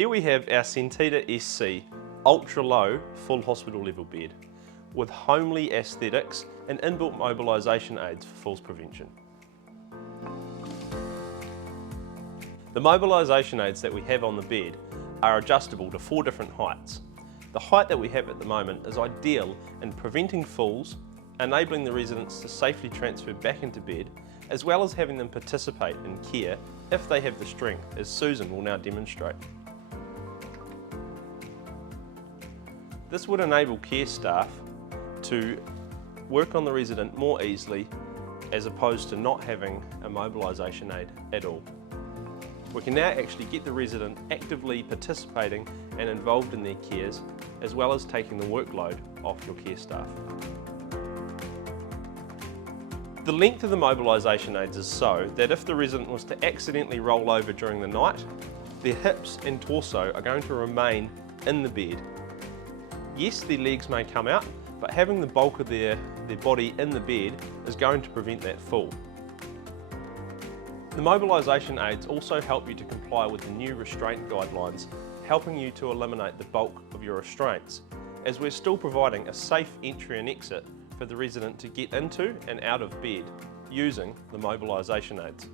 Here we have our Sentida SC Ultra-low full hospital level bed with homely aesthetics and inbuilt mobilisation aids for falls prevention. The mobilisation aids that we have on the bed are adjustable to 4 different heights. The height that we have at the moment is ideal in preventing falls, enabling the residents to safely transfer back into bed, as well as having them participate in care if they have the strength, as Susan will now demonstrate. This would enable care staff to work on the resident more easily as opposed to not having a mobilisation aid at all. We can now actually get the resident actively participating and involved in their cares, as well as taking the workload off your care staff. The length of the mobilisation aids is so that if the resident was to accidentally roll over during the night, their hips and torso are going to remain in the bed. Yes, their legs may come out, but having the bulk of their body in the bed is going to prevent that fall. The mobilisation aids also help you to comply with the new restraint guidelines, helping you to eliminate the bulk of your restraints, as we're still providing a safe entry and exit for the resident to get into and out of bed using the mobilisation aids.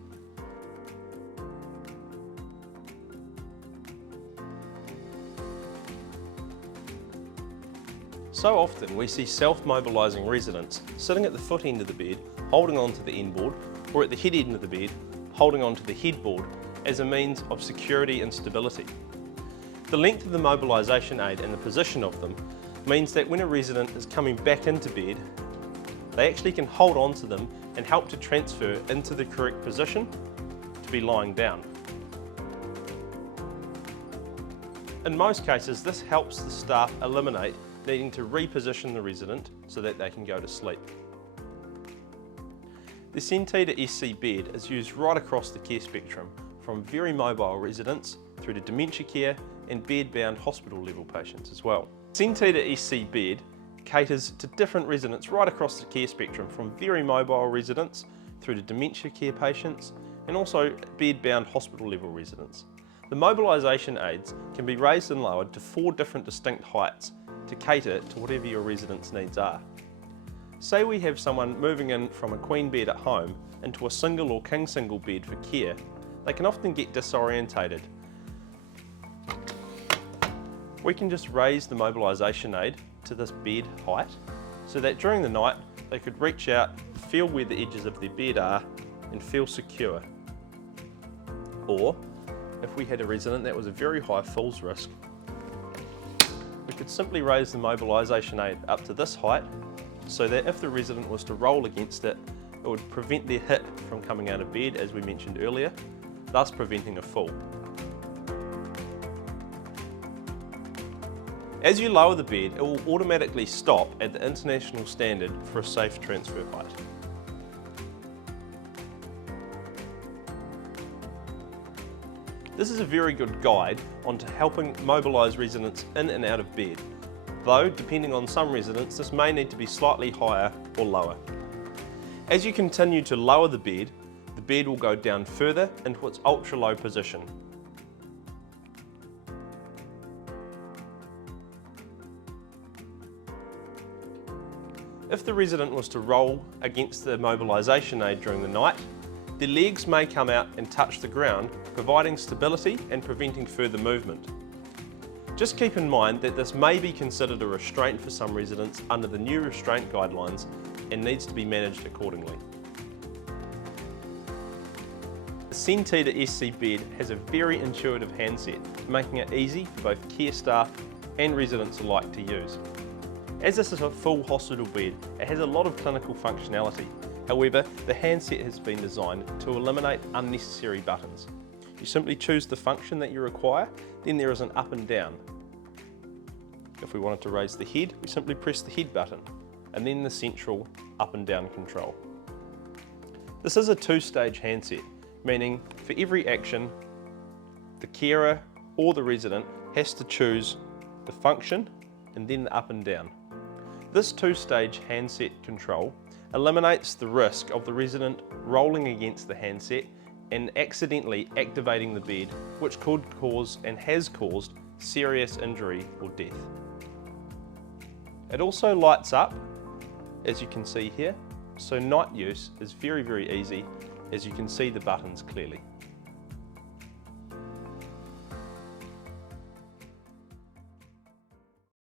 So often we see self-mobilising residents sitting at the foot end of the bed, holding onto the end board, or at the head end of the bed, holding onto the headboard as a means of security and stability. The length of the mobilisation aid and the position of them means that when a resident is coming back into bed, they actually can hold on to them and help to transfer into the correct position to be lying down. In most cases, this helps the staff eliminate needing to reposition the resident so that they can go to sleep. The Sentida SC bed is used right across the care spectrum, from very mobile residents through to dementia care and bed-bound hospital level patients as well. Sentida SC bed caters to different residents right across the care spectrum, from very mobile residents through to dementia care patients and also bed-bound hospital level residents. The mobilisation aids can be raised and lowered to 4 different distinct heights to cater to whatever your residents' needs are. Say we have someone moving in from a queen bed at home into a single or king single bed for care, they can often get disorientated. We can just raise the mobilisation aid to this bed height so that during the night they could reach out, feel where the edges of their bed are and feel secure. Or if we had a resident that was a very high falls risk, we could simply raise the mobilisation aid up to this height so that if the resident was to roll against it, it would prevent their hip from coming out of bed, as we mentioned earlier, thus preventing a fall. As you lower the bed, it will automatically stop at the international standard for a safe transfer height. This is a very good guide onto helping mobilise residents in and out of bed, though depending on some residents this may need to be slightly higher or lower. As you continue to lower the bed will go down further into its ultra-low position. If the resident was to roll against the mobilisation aid during the night, their legs may come out and touch the ground, providing stability and preventing further movement. Just keep in mind that this may be considered a restraint for some residents under the new restraint guidelines and needs to be managed accordingly. The Sentida SC bed has a very intuitive handset, making it easy for both care staff and residents alike to use. As this is a full hospital bed, it has a lot of clinical functionality. However, the handset has been designed to eliminate unnecessary buttons. You simply choose the function that you require, then there is an up and down. If we wanted to raise the head, we simply press the head button, and then the central up and down control. This is a 2-stage handset, meaning for every action, the carer or the resident has to choose the function and then the up and down. This 2-stage handset control eliminates the risk of the resident rolling against the handset and accidentally activating the bed, which could cause and has caused serious injury or death. It also lights up, as you can see here, so night use is very, very easy, as you can see the buttons clearly.